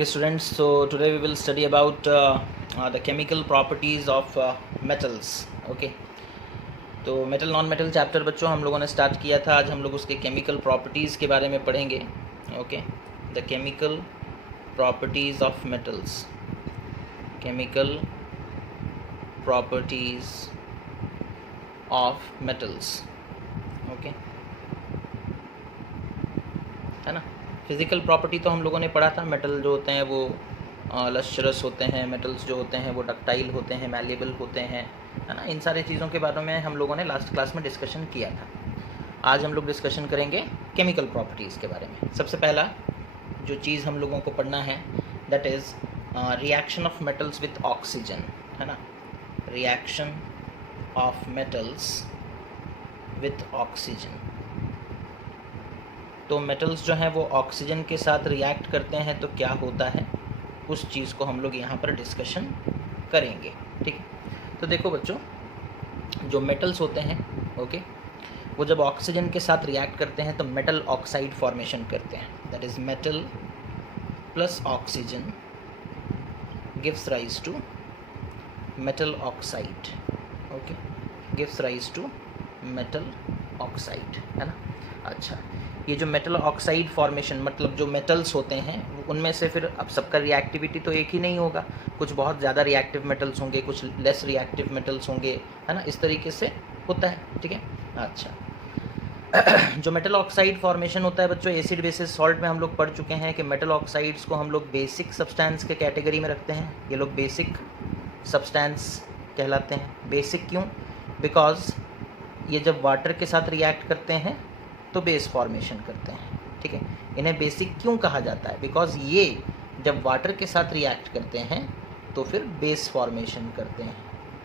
Okay students, so today we will study about the chemical properties of metals. Okay, तो metal non metal chapter बच्चों हम लोगों ने start किया था। आज हम लोग उसके केमिकल प्रॉपर्टीज़ के बारे में पढ़ेंगे। Okay, the chemical properties of metals, chemical properties of metals. Okay, है ना। फिज़िकल प्रॉपर्टी तो हम लोगों ने पढ़ा था। मेटल जो होते हैं वो लश्चरस होते हैं, मेटल्स जो होते हैं वो डक्टाइल होते हैं, मैलेबल होते हैं, है ना। इन सारी चीज़ों के बारे में हम लोगों ने लास्ट क्लास में डिस्कशन किया था। आज हम लोग डिस्कशन करेंगे केमिकल प्रॉपर्टीज़ के बारे में। सबसे पहला जो चीज़ हम लोगों को पढ़ना है that is reaction of metals with oxygen, है ना। Reaction of metals with oxygen. तो मेटल्स जो हैं वो ऑक्सीजन के साथ रिएक्ट करते हैं तो क्या होता है, उस चीज़ को हम लोग यहाँ पर डिस्कशन करेंगे। ठीक है, तो देखो बच्चों, जो मेटल्स होते हैं ओके, वो जब ऑक्सीजन के साथ रिएक्ट करते हैं तो मेटल ऑक्साइड फॉर्मेशन करते हैं। That is metal plus oxygen gives rise to metal oxide. Okay, gives rise to metal oxide, है ना। अच्छा, ये जो मेटल ऑक्साइड फॉर्मेशन मतलब जो मेटल्स होते हैं उनमें से फिर अब सबका रिएक्टिविटी तो एक ही नहीं होगा। कुछ बहुत ज़्यादा रिएक्टिव मेटल्स होंगे, कुछ लेस रिएक्टिव मेटल्स होंगे, है ना। इस तरीके से होता है। ठीक है, अच्छा। जो मेटल ऑक्साइड फॉर्मेशन होता है बच्चों, एसिड बेसिस सॉल्ट में हम लोग पढ़ चुके हैं कि मेटल ऑक्साइड्स को हम लोग बेसिक सब्सटेंस के कैटेगरी में रखते हैं। ये लोग बेसिक सब्सटेंस कहलाते हैं। बेसिक क्यों? बिकॉज ये जब वाटर के साथ रिएक्ट करते हैं तो बेस फॉर्मेशन करते हैं। ठीक है, इन्हें बेसिक क्यों कहा जाता है? बिकॉज ये जब वाटर के साथ रिएक्ट करते हैं तो फिर बेस फॉर्मेशन करते हैं।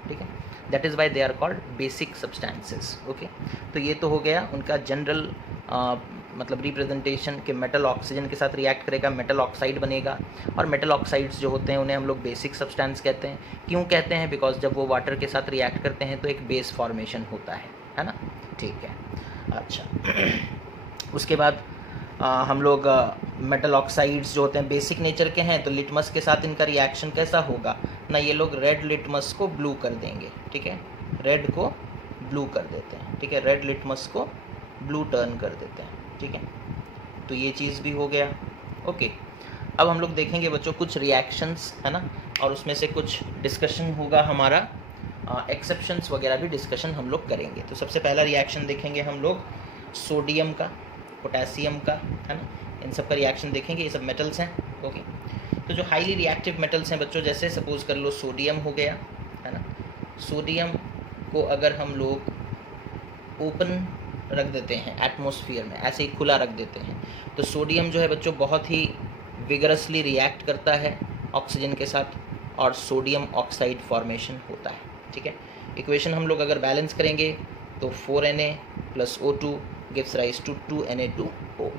ठीक है, that is why they are called basic substances. Okay, तो ये तो हो गया उनका जनरल मतलब रिप्रेजेंटेशन कि मेटल ऑक्सीजन के साथ रिएक्ट करेगा, मेटल ऑक्साइड बनेगा। और मेटल ऑक्साइड्स जो होते हैं उन्हें हम लोग बेसिक सब्सटेंस कहते हैं। क्यों कहते हैं? बिकॉज जब वो वाटर के साथ रिएक्ट करते हैं तो एक बेस फॉर्मेशन होता है ना। ठीक है, अच्छा। उसके बाद हम लोग मेटल ऑक्साइड्स जो होते हैं बेसिक नेचर के हैं, तो लिटमस के साथ इनका रिएक्शन कैसा होगा ना, ये लोग रेड लिटमस को ब्लू कर देंगे। ठीक है, रेड को ब्लू कर देते हैं। ठीक है, रेड लिटमस को ब्लू टर्न कर देते हैं। ठीक है, तो ये चीज़ भी हो गया। ओके, अब हम लोग देखेंगे बच्चों कुछ रिएक्शंस, है ना, और उसमें से कुछ डिस्कशन होगा हमारा, एक्सेप्शंस वगैरह भी डिस्कशन हम लोग करेंगे। तो सबसे पहला रिएक्शन देखेंगे हम लोग सोडियम का, पोटेशियम का, है ना। इन सब का रिएक्शन देखेंगे। ये सब मेटल्स हैं। ओके, तो जो हाईली रिएक्टिव मेटल्स हैं बच्चों, जैसे सपोज कर लो सोडियम हो गया, है ना। सोडियम को अगर हम लोग ओपन रख देते हैं एटमॉस्फेयर में, ऐसे ही खुला रख देते हैं, तो सोडियम जो है बच्चों बहुत ही विगरसली रिएक्ट करता है ऑक्सीजन के साथ और सोडियम ऑक्साइड फॉर्मेशन होता है। ठीक है, इक्वेशन हम लोग अगर बैलेंस करेंगे तो 4Na + O2 gives rise to 2Na2O।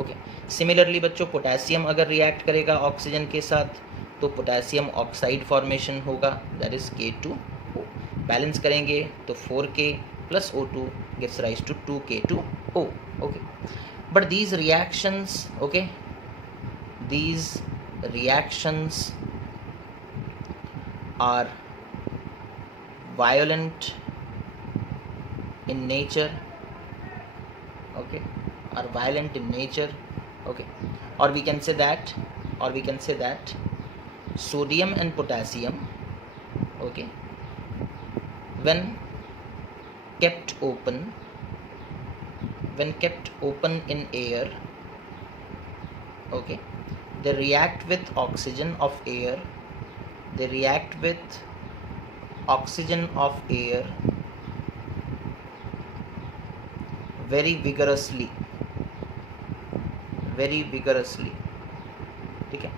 Okay, similarly बच्चों पोटेशियम अगर रिएक्ट करेगा ऑक्सीजन के साथ तो पोटेशियम ऑक्साइड फॉर्मेशन होगा, दैट इज K2O। बैलेंस करेंगे तो 4K + O2 gives rise to 2K2O। Okay, but these reactions, okay, these reactions are violent in nature, okay, are violent in nature, okay, or we can say that sodium and potassium, okay, when kept open in air, okay, they react with oxygen of air, they react with oxygen of air very vigorously। ठीक है,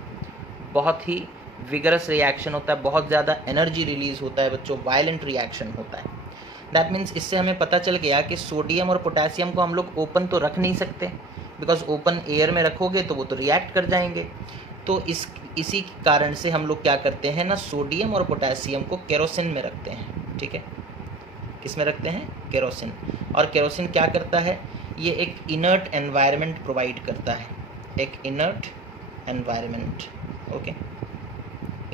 बहुत ही vigorous reaction होता है, बहुत ज़्यादा energy release होता है बच्चों, वायलेंट रिएक्शन होता है। दैट मीन्स इससे हमें पता चल गया कि सोडियम और पोटेशियम को हम लोग ओपन तो रख नहीं सकते, बिकॉज ओपन एयर में रखोगे तो वो तो रिएक्ट कर जाएंगे। तो इसी कारण से हम लोग क्या करते हैं ना, सोडियम और पोटेशियम को केरोसिन में रखते हैं। ठीक है, किस में रखते हैं? केरोसिन। और केरोसिन क्या करता है? ये एक इनर्ट एनवायरनमेंट प्रोवाइड करता है, एक inert environment okay,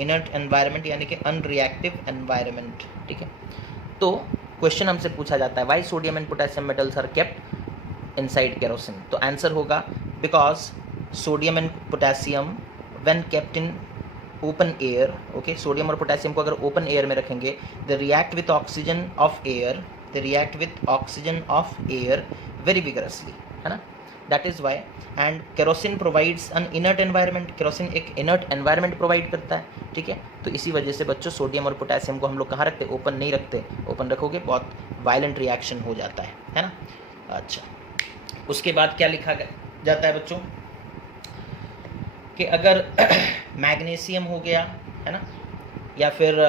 inert environment यानी कि अनरिएक्टिव एनवायरनमेंट, ठीक है। तो क्वेश्चन हमसे पूछा जाता है, why sodium and potassium metals are kept inside kerosene. तो आंसर होगा because sodium and potassium when kept in open air, okay, sodium और पोटेशियम को अगर ओपन एयर में रखेंगे, they react with oxygen of air, they react with oxygen of air very vigorously, है ना। That is why. And kerosene provides an inert environment, kerosene एक inert environment provide करता है, ठीक है। तो इसी वजह से बच्चों सोडियम और पोटेशियम को हम लोग कहाँ रखते हैं, ओपन नहीं रखते, ओपन रखोगे बहुत वायलेंट रिएक्शन हो जाता है ना। अच्छा, उसके बाद क्या लिखा जाता है बच्चों कि अगर मैग्नीशियम हो गया, है ना, या फिर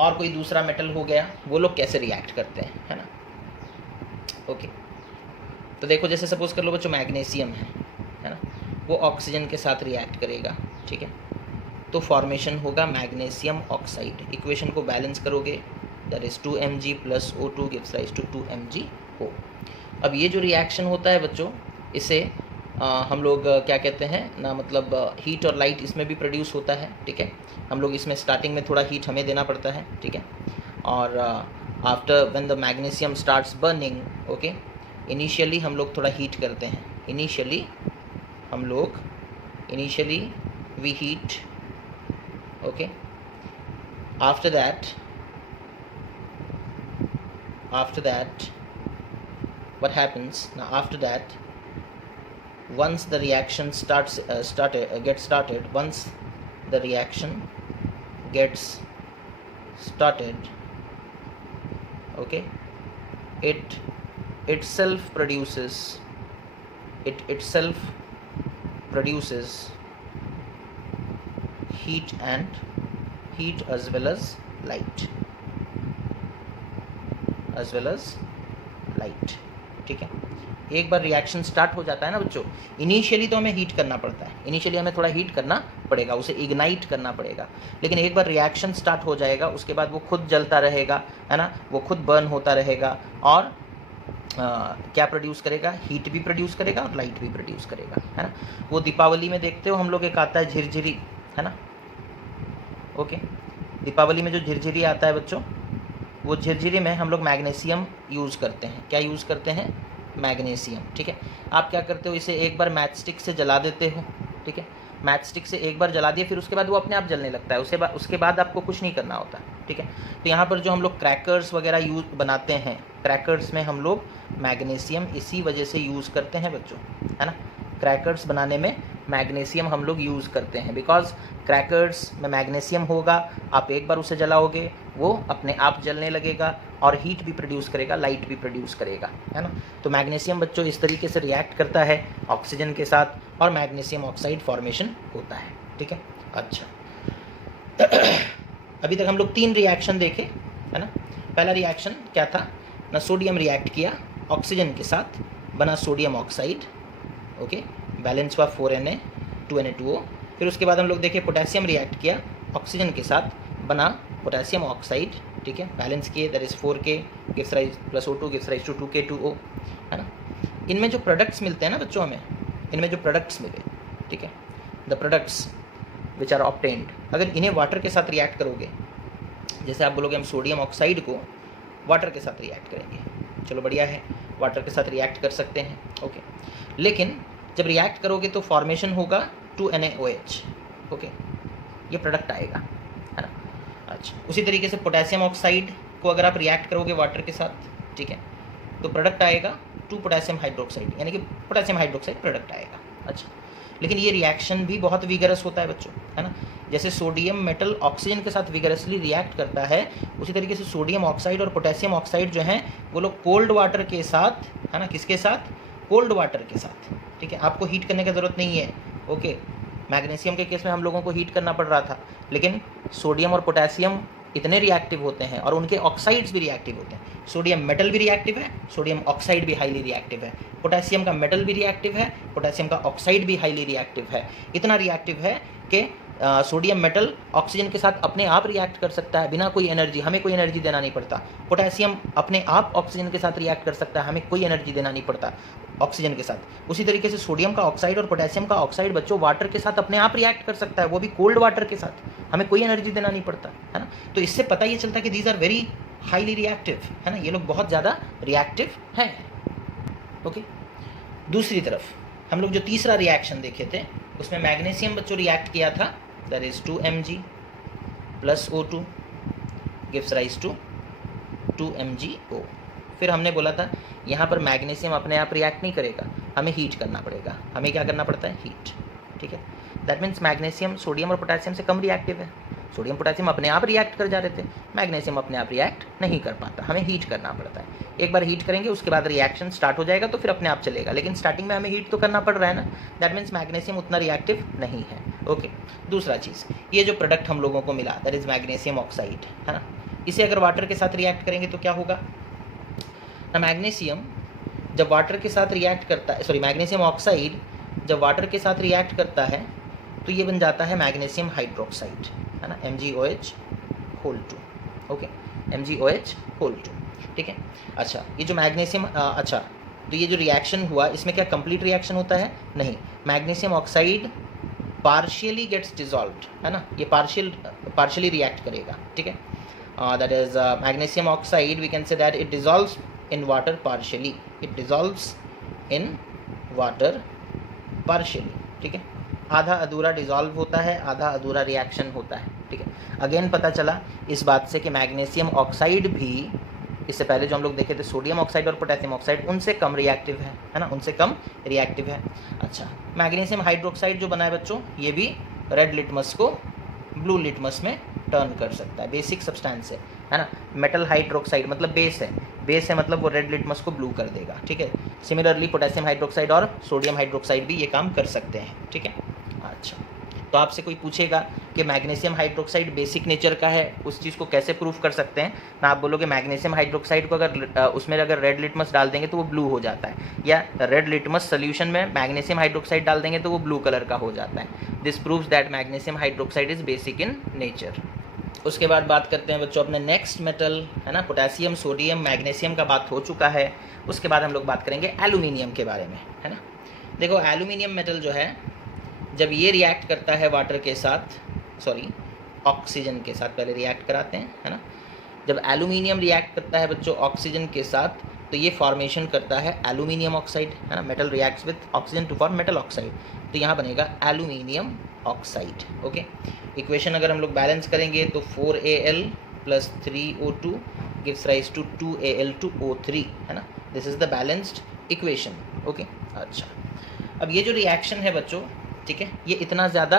और कोई दूसरा मेटल हो गया, वो लोग कैसे रिएक्ट करते हैं, है ना। ओके, तो देखो जैसे सपोज कर लो बच्चों मैग्नीशियम है ना, वो ऑक्सीजन के साथ रिएक्ट करेगा, ठीक है। तो फॉर्मेशन होगा मैग्नीशियम ऑक्साइड। इक्वेशन को बैलेंस करोगे, that is 2Mg + O2 gives rise to 2MgO। अब ये जो रिएक्शन होता है बच्चों, इसे हम लोग क्या कहते हैं ना, मतलब हीट और लाइट इसमें भी प्रोड्यूस होता है, ठीक है। हम लोग इसमें स्टार्टिंग में थोड़ा हीट हमें देना पड़ता है, ठीक है। और after when the magnesium starts burning, okay, initially हम लोग थोड़ा हीट करते हैं, initially we heat, okay. After that what happens now, after that once the reaction gets started, okay, it itself produces heat as well as light, ठीक है। एक बार reaction start हो जाता है ना बच्चों, इनिशियली तो हमें हीट करना पड़ता है, इनिशियली हमें थोड़ा हीट करना पड़ेगा, उसे इग्नाइट करना पड़ेगा। लेकिन एक बार रिएक्शन स्टार्ट हो जाएगा, उसके बाद वो खुद जलता रहेगा, है ना, वो खुद बर्न होता रहेगा और क्या प्रोड्यूस करेगा, हीट भी प्रोड्यूस करेगा और लाइट भी प्रोड्यूस करेगा, है ना। वो दीपावली में देखते हो हम लोग, एक आता है झिरझिरी, है ना, ओके। दीपावली में जो झिरझिरी आता है बच्चों, वो झिरझिरी में हम लोग मैग्नीशियम यूज़ करते हैं। क्या यूज़ करते हैं, मैग्नीशियम, ठीक है। आप क्या करते हो, इसे एक बार मैच स्टिक से जला देते हो, ठीक है। मैच स्टिक से एक बार जला दिया, फिर उसके बाद वो अपने आप जलने लगता है, उसके बाद आपको कुछ नहीं करना होता, ठीक है। तो यहाँ पर जो हम लोग क्रैकर्स वगैरह यूज बनाते हैं, क्रैकर्स में हम लोग मैग्नीशियम इसी वजह से यूज़ करते हैं बच्चों, है ना। क्रैकर्स बनाने में मैग्नीशियम हम लोग यूज़ करते हैं, बिकॉज क्रैकर्स में मैग्नीशियम होगा, आप एक बार उसे जलाओगे वो अपने आप जलने लगेगा और हीट भी प्रोड्यूस करेगा, लाइट भी प्रोड्यूस करेगा, है ना। तो मैग्नीशियम बच्चों इस तरीके से रिएक्ट करता है ऑक्सीजन के साथ और मैग्नीशियम ऑक्साइड फॉर्मेशन होता है, ठीक है। अच्छा अभी तक हम लोग 3 रिएक्शन देखे, है ना। पहला रिएक्शन क्या था ना, सोडियम रिएक्ट किया ऑक्सीजन के साथ, बना सोडियम ऑक्साइड, ओके, बैलेंस हुआ 4Na 2Na2O। फिर उसके बाद हम लोग देखे पोटेशियम रिएक्ट किया ऑक्सीजन के साथ, बना पोटेशियम ऑक्साइड, ठीक है, बैलेंस किए, that is 4K gives rise + O2 gives rise to 2K2O, है ना। इनमें जो प्रोडक्ट्स मिलते हैं ना बच्चों, हमें इनमें जो प्रोडक्ट्स मिले, ठीक है, the products which are obtained, अगर इन्हें वाटर के साथ रिएक्ट करोगे, जैसे आप बोलोगे हम सोडियम ऑक्साइड को वाटर के साथ रिएक्ट करेंगे, चलो बढ़िया है, वाटर के साथ रिएक्ट कर सकते हैं, ओके। लेकिन जब रिएक्ट करोगे तो फॉर्मेशन होगा 2NaOH, ओके, ये प्रोडक्ट आएगा, है ना। अच्छा, उसी तरीके से पोटेशियम ऑक्साइड को अगर आप रिएक्ट करोगे वाटर के साथ, ठीक है, तो प्रोडक्ट आएगा 2 पोटेशियम हाइड्रोक्साइड, यानी कि पोटेशियम हाइड्रोक्साइड प्रोडक्ट आएगा। अच्छा, लेकिन ये रिएक्शन भी बहुत विगरस होता है बच्चों, है ना। जैसे सोडियम मेटल ऑक्सीजन के साथ विगरसली रिएक्ट करता है, उसी तरीके से सोडियम ऑक्साइड और पोटेशियम ऑक्साइड जो हैं वो लोग कोल्ड वाटर के साथ, है ना, किसके साथ, कोल्ड वाटर के साथ, ठीक है। आपको हीट करने की ज़रूरत नहीं है, ओके। मैग्नीशियम के केस में हम लोगों को हीट करना पड़ रहा था, लेकिन सोडियम और पोटेशियम इतने रिएक्टिव होते हैं और उनके ऑक्साइड्स भी रिएक्टिव होते हैं। सोडियम मेटल भी रिएक्टिव है, सोडियम ऑक्साइड भी हाईली रिएक्टिव है, पोटेशियम का मेटल भी रिएक्टिव है, पोटेशियम का ऑक्साइड भी हाईली रिएक्टिव है। इतना रिएक्टिव है कि सोडियम मेटल ऑक्सीजन के साथ अपने आप रिएक्ट कर सकता है बिना कोई एनर्जी, हमें कोई एनर्जी देना नहीं पड़ता। पोटेशियम अपने आप ऑक्सीजन के साथ रिएक्ट कर सकता है, हमें कोई एनर्जी देना नहीं पड़ता ऑक्सीजन के साथ। उसी तरीके से सोडियम का ऑक्साइड और पोटेशियम का ऑक्साइड बच्चों वाटर के साथ अपने आप रिएक्ट कर सकता है, वो भी कोल्ड वाटर के साथ, हमें कोई एनर्जी देना नहीं पड़ता, है ना। तो इससे पता ये चलता है कि these are very highly reactive, है ना, ये लोग बहुत ज़्यादा रिएक्टिव हैं। ओके, दूसरी तरफ हम लोग जो तीसरा रिएक्शन देखे थे उसमें मैग्नीशियम बच्चों रिएक्ट किया था, that is 2Mg plus O2 gives rise to 2MgO। फिर हमने बोला था यहाँ पर मैग्नीशियम अपने आप रिएक्ट नहीं करेगा, हमें हीट करना पड़ेगा। हमें क्या करना पड़ता है? हीट, ठीक है। दैट मीन्स मैग्नीशियम सोडियम और पोटेशियम से कम रिएक्टिव है। सोडियम पोटेशियम अपने आप रिएक्ट कर जा रहे थे, मैग्नीशियम अपने आप रिएक्ट नहीं कर पाता, हमें हीट करना पड़ता है। एक बार हीट करेंगे उसके बाद रिएक्शन स्टार्ट हो जाएगा तो फिर अपने आप चलेगा, लेकिन स्टार्टिंग में हमें हीट तो करना पड़ रहा है ना। दैट मीन्स मैग्नीशियम उतना रिएक्टिव नहीं है। ओके, दूसरा चीज़, ये जो प्रोडक्ट हम लोगों को मिला दैट इज मैग्नीशियम ऑक्साइड, है ना, इसे अगर वाटर के साथ रिएक्ट करेंगे तो क्या होगा ना, मैग्नीशियम जब वाटर के साथ रिएक्ट करता है, सॉरी मैग्नीशियम ऑक्साइड जब वाटर के साथ रिएक्ट करता है तो ये बन जाता है मैग्नीशियम हाइड्रोक्साइड, है ना, MgOH(2). ओके, MgOH(2), ठीक है। अच्छा, ये जो मैग्नीशियम अच्छा, तो ये जो रिएक्शन हुआ इसमें क्या कंप्लीट रिएक्शन होता है? नहीं, magnesium oxide partially gets dissolved, है ना, ये पार्शियली रिएक्ट करेगा, ठीक है। That is magnesium oxide we can say that it dissolves in water partially, it dissolves in water partially, ठीक है। आधा अधूरा डिजॉल्व होता है, आधा अधूरा रिएक्शन होता है, ठीक है। अगेन पता चला इस बात से कि मैग्नीशियम ऑक्साइड भी, इससे पहले जो हम लोग देखे थे सोडियम ऑक्साइड और पोटेशियम ऑक्साइड, उनसे कम रिएक्टिव है ना, उनसे कम रिएक्टिव है। अच्छा, मैग्नीशियम हाइड्रोक्साइड जो बना है बच्चों, ये भी रेड लिटमस को ब्लू लिटमस में टर्न कर सकता है। बेसिक सब्सटेंस है ना, मेटल हाइड्रोक्साइड मतलब बेस है मतलब वो रेड लिटमस को ब्लू कर देगा, ठीक है। सिमिलरली पोटेशियम हाइड्रोक्साइड और सोडियम हाइड्रोक्साइड भी ये काम कर सकते हैं, ठीक है। अच्छा, तो आपसे कोई पूछेगा कि मैग्नीशियम हाइड्रोक्साइड बेसिक नेचर का है, उस चीज़ को कैसे प्रूफ कर सकते हैं ना, आप बोलोगे मैग्नीशियम हाइड्रोक्साइड को अगर उसमें अगर रेड लिटमस डाल देंगे तो वो ब्लू हो जाता है, या रेड लिटमस सोल्यूशन में मैग्नीशियम हाइड्रोक्साइड डाल देंगे तो वो ब्लू कलर का हो जाता है। This proves that magnesium hydroxide is basic in nature. उसके बाद बात करते हैं बच्चों अपने नेक्स्ट मेटल, है ना, पोटेशियम, सोडियम, मैग्नीशियम का बात हो चुका है। उसके बाद हम लोग बात करेंगे एल्यूमिनियम के बारे में, है ना। देखो एल्यूमिनियम मेटल जो है जब ये रिएक्ट करता है वाटर के साथ, सॉरी ऑक्सीजन के साथ पहले रिएक्ट कराते हैं, है ना। जब एल्यूमिनियम रिएक्ट करता है बच्चों ऑक्सीजन के साथ तो ये फॉर्मेशन करता है एल्यूमिनियम ऑक्साइड, है ना। Metal reacts with oxygen to form metal oxide, तो यहाँ बनेगा एल्यूमिनियम ऑक्साइड। ओके, इक्वेशन अगर हम लोग बैलेंस करेंगे तो 4Al plus 3O2 gives rise to 2Al2O3, है ना। This is the balanced equation. Okay, अच्छा, अब ये जो रिएक्शन है बच्चों, ठीक है, ये इतना ज़्यादा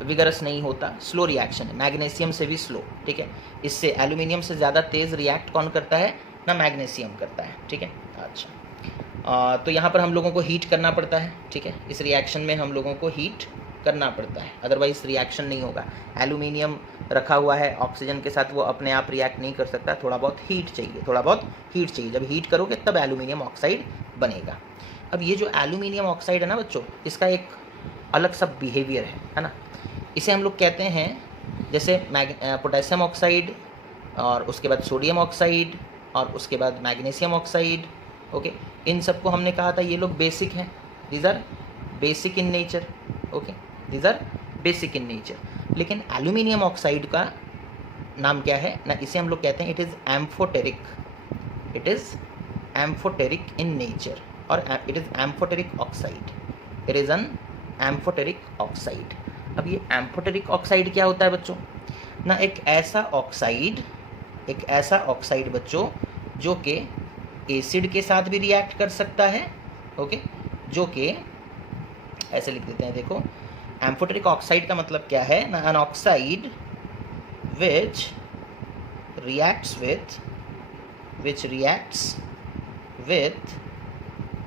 विगरस नहीं होता, स्लो रिएक्शन है, मैग्नीशियम से भी स्लो, ठीक है। इससे एल्यूमिनियम से ज़्यादा तेज़ रिएक्ट कौन करता है ना, मैग्नीशियम करता है, ठीक है। अच्छा, तो यहाँ पर हम लोगों को हीट करना पड़ता है, ठीक है। इस रिएक्शन में हम लोगों को हीट करना पड़ता है, अदरवाइज रिएक्शन नहीं होगा। एल्यूमिनियम रखा हुआ है ऑक्सीजन के साथ, वो अपने आप रिएक्ट नहीं कर सकता, थोड़ा बहुत हीट चाहिए, थोड़ा बहुत हीट चाहिए। जब हीट करोगे तब एल्यूमिनियम ऑक्साइड बनेगा। अब ये जो एल्यूमिनियम ऑक्साइड है ना बच्चों, इसका एक अलग सा बिहेवियर है ना। इसे हम लोग कहते हैं जैसे पोटेशियम ऑक्साइड और उसके बाद सोडियम ऑक्साइड और उसके बाद मैग्नीशियम ऑक्साइड। ओके, इन सबको हमने कहा था ये लोग बेसिक हैं, these are basic in nature. Okay, these are basic in nature. लेकिन एल्यूमिनियम ऑक्साइड का नाम क्या है ना, इसे हम लोग कहते हैं it is amphoteric, it is amphoteric in nature, और it is amphoteric oxide, it is an amphoteric oxide. अब ये एम्फोटेरिक ऑक्साइड क्या होता है बच्चों ना, एक ऐसा ऑक्साइड बच्चों जो कि एसिड के साथ भी रिएक्ट कर सकता है। ओके, जो कि ऐसे लिख देते हैं, देखो एम्फोटेरिक ऑक्साइड का मतलब क्या है ना, an oxide which reacts with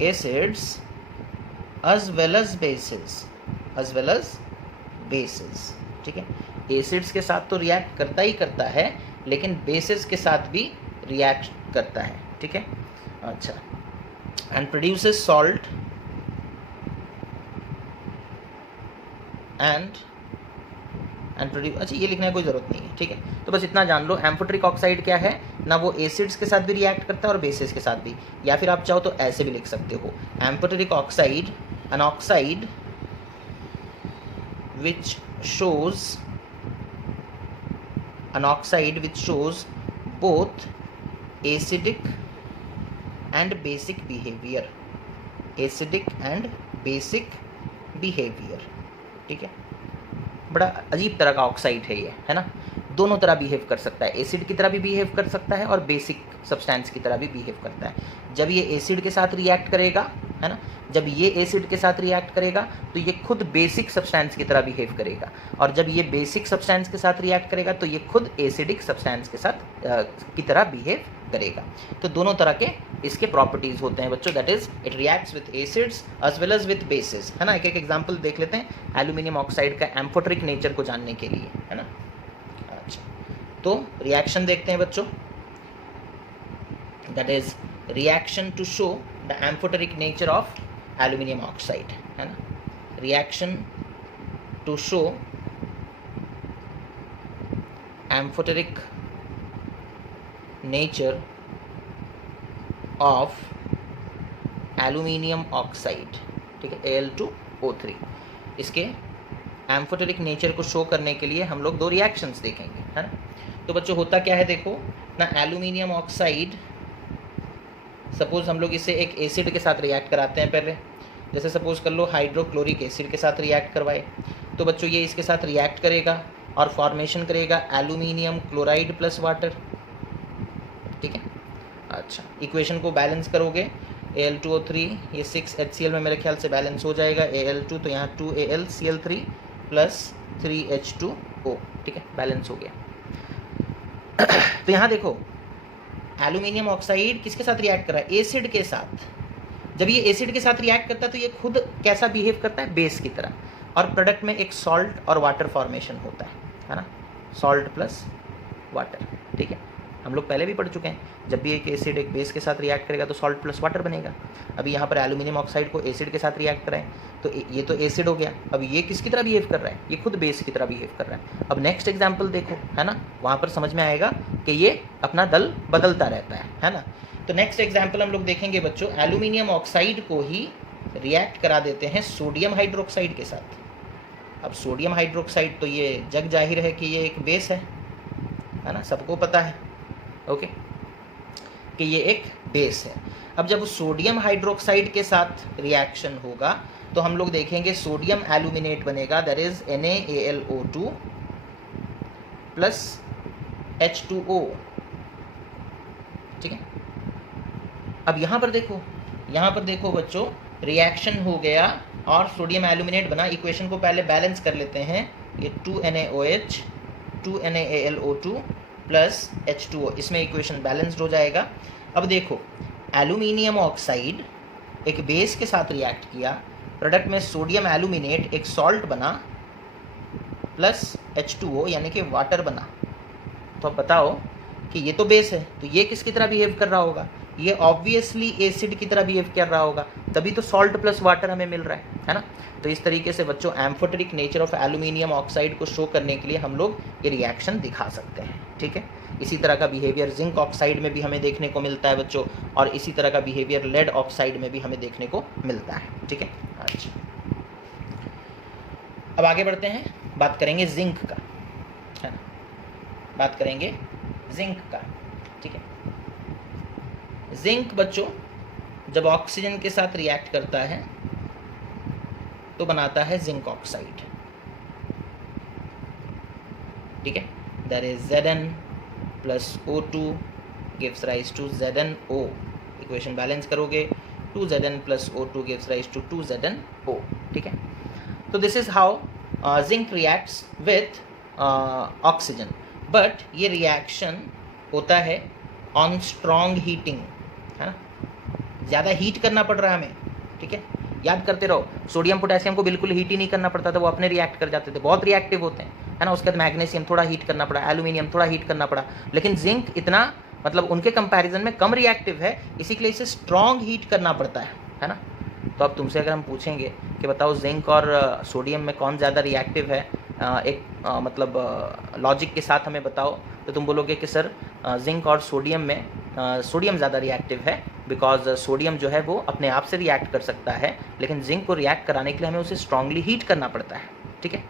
acids as well as bases, ठीक है। एसिड्स के साथ तो रिएक्ट करता ही करता है, लेकिन बेसिस के साथ भी रिएक्ट करता है, ठीक है। अच्छा, and produces salt and and produce, अच्छा ये लिखने की कोई ज़रूरत नहीं है, ठीक है। तो बस इतना जान लो, एम्फोटेरिक ऑक्साइड क्या है ना, वो एसिड्स के साथ भी रिएक्ट करता है और बेसिस के साथ भी, या फिर आप चाहो तो ऐसे भी लिख सकते हो, amphoteric oxide an oxide which shows an oxide which shows both acidic and basic behavior, acidic and basic behavior, ठीक है। बड़ा अजीब तरह का ऑक्साइड है ये, है ना, दोनों तरह बिहेव कर सकता है, एसिड की तरह भी बिहेव कर सकता है और बेसिक सब्सटेंस की तरह भी बिहेव करता है। जब ये एसिड के साथ रिएक्ट करेगा, है ना, जब ये एसिड के साथ रिएक्ट करेगा तो ये खुद बेसिक सब्सटेंस की तरह बिहेव करेगा, और जब ये बेसिक सब्सटेंस के साथ रिएक्ट करेगा तो ये खुद एसिडिक सब्सटेंस के साथ की तरह बिहेव करेगा। तो दोनों तरह के इसके प्रॉपर्टीज होते हैं बच्चों, that is it reacts with acids as well as with bases, है ना। एक एक एग्जांपल देख लेते हैं एल्यूमिनियम ऑक्साइड का एम्फोटेरिक नेचर को जानने के लिए, है ना। अच्छा, तो रिएक्शन देखते हैं बच्चों, that is reaction to show the amphoteric nature of aluminium oxide, है ना, reaction to show amphoteric nature of aluminium oxide, ठीक है, Al2O3। इसके एम्फोटेरिक नेचर को शो करने के लिए हम लोग दो रिएक्शंस देखेंगे, है ना। तो बच्चों होता क्या है, देखो ना, एल्यूमिनियम ऑक्साइड, सपोज हम लोग इसे एक एसिड के साथ रिएक्ट कराते हैं पहले, जैसे सपोज कर लो हाइड्रोक्लोरिक एसिड के साथ रिएक्ट करवाए, तो बच्चों ये इसके साथ रिएक्ट करेगा और फॉर्मेशन करेगा एल्यूमिनियम क्लोराइड प्लस वाटर, ठीक है। अच्छा, इक्वेशन को बैलेंस करोगे, Al2O3 ये 6HCl में मेरे ख्याल से बैलेंस हो जाएगा, Al2 तो यहाँ 2AlCl3 प्लस 3H2O, ठीक है, बैलेंस हो गया। तो यहाँ देखो एल्यूमिनियम ऑक्साइड किसके साथ रिएक्ट कर रहा है, एसिड के साथ। जब ये एसिड के साथ रिएक्ट करता है तो ये खुद कैसा बिहेव करता है, बेस की तरह, और प्रोडक्ट में एक सॉल्ट और वाटर फॉर्मेशन होता है ना, सॉल्ट प्लस वाटर, ठीक है। हम लोग पहले भी पढ़ चुके हैं, जब भी एक एसिड एक बेस के साथ रिएक्ट करेगा तो सॉल्ट प्लस वाटर बनेगा। अभी यहाँ पर एल्यूमिनियम ऑक्साइड को एसिड के साथ रिएक्ट कराएं तो ये तो एसिड हो गया, अब ये किसकी तरह बिहेव कर रहा है, ये खुद बेस की तरह बिहेव कर रहा है। अब नेक्स्ट एग्जाम्पल देखो, है ना, वहाँ पर समझ में आएगा कि ये अपना दल बदलता रहता है ना। तो नेक्स्ट एग्जाम्पल हम लोग देखेंगे बच्चों, एल्यूमिनियम ऑक्साइड को ही रिएक्ट करा देते हैं सोडियम हाइड्रोक्साइड के साथ। अब सोडियम हाइड्रोक्साइड तो ये जग जाहिर है कि ये एक बेस है ना, सबको पता है, ओके, कि ये एक बेस है। अब जब सोडियम हाइड्रोक्साइड के साथ रिएक्शन होगा तो हम लोग देखेंगे सोडियम एल्यूमिनेट बनेगा, that is NaAlO2 plus H2O, ठीक है। अब यहाँ पर देखो बच्चों, रिएक्शन हो गया और सोडियम एल्यूमिनेट बना। इक्वेशन को पहले बैलेंस कर लेते हैं, ये 2NaOH 2NaAlO2 प्लस H2O, इसमें इक्वेशन बैलेंस्ड हो जाएगा। अब देखो एल्यूमिनियम ऑक्साइड एक बेस के साथ रिएक्ट किया, प्रोडक्ट में सोडियम एल्यूमिनेट एक सॉल्ट बना प्लस H2O यानी कि वाटर बना। तो अब बताओ कि ये तो बेस है, तो ये किसकी तरह बिहेव कर रहा होगा, ये ऑब्वियसली एसिड की तरह बिहेव कर रहा होगा, तभी तो सॉल्ट प्लस वाटर हमें मिल रहा है ना। तो इस तरीके से बच्चों amphoteric nature of aluminium oxide को शो करने के लिए हम लोग ये रिएक्शन दिखा सकते हैं, ठीक है। इसी तरह का बिहेवियर जिंक ऑक्साइड में भी हमें देखने को मिलता है बच्चों, और इसी तरह का बिहेवियर लेड ऑक्साइड में भी हमें देखने को मिलता है, ठीक है। अच्छा, अब आगे बढ़ते हैं, बात करेंगे जिंक का, है ना, बात करेंगे जिंक का, ठीक है। जिंक बच्चों जब ऑक्सीजन के साथ रिएक्ट करता है तो बनाता है जिंक ऑक्साइड, ठीक है, that is Zn plus O2 gives rise to ZnO। Equation balance करोगे 2Zn plus O2 gives rise to 2ZnO, ठीक है। तो this is how zinc reacts with oxygen, but ये रिएक्शन होता है ऑन स्ट्रॉन्ग हीटिंग, है ना, ज़्यादा हीट करना पड़ रहा है हमें, ठीक है। याद करते रहो, सोडियम पोटेशियम को बिल्कुल हीट ही नहीं करना पड़ता था, वो अपने रिएक्ट कर जाते थे, बहुत रिएक्टिव होते हैं, है ना। उसके बाद मैग्नीशियम थोड़ा हीट करना पड़ा, एल्यूमिनियम थोड़ा हीट करना पड़ा, लेकिन जिंक इतना मतलब उनके कंपैरिजन में कम रिएक्टिव है, इसी के लिए इसे स्ट्रॉन्ग हीट करना पड़ता है ना। तो अब तुमसे अगर हम पूछेंगे कि बताओ जिंक और सोडियम में कौन ज़्यादा रिएक्टिव है, एक मतलब लॉजिक के साथ हमें बताओ, तो तुम बोलोगे कि सर जिंक और सोडियम में सोडियम ज़्यादा रिएक्टिव है, बिकॉज सोडियम जो है वो अपने आप से रिएक्ट कर सकता है, लेकिन जिंक को रिएक्ट कराने के लिए हमें उसे स्ट्रांगली हीट करना पड़ता है। ठीक है,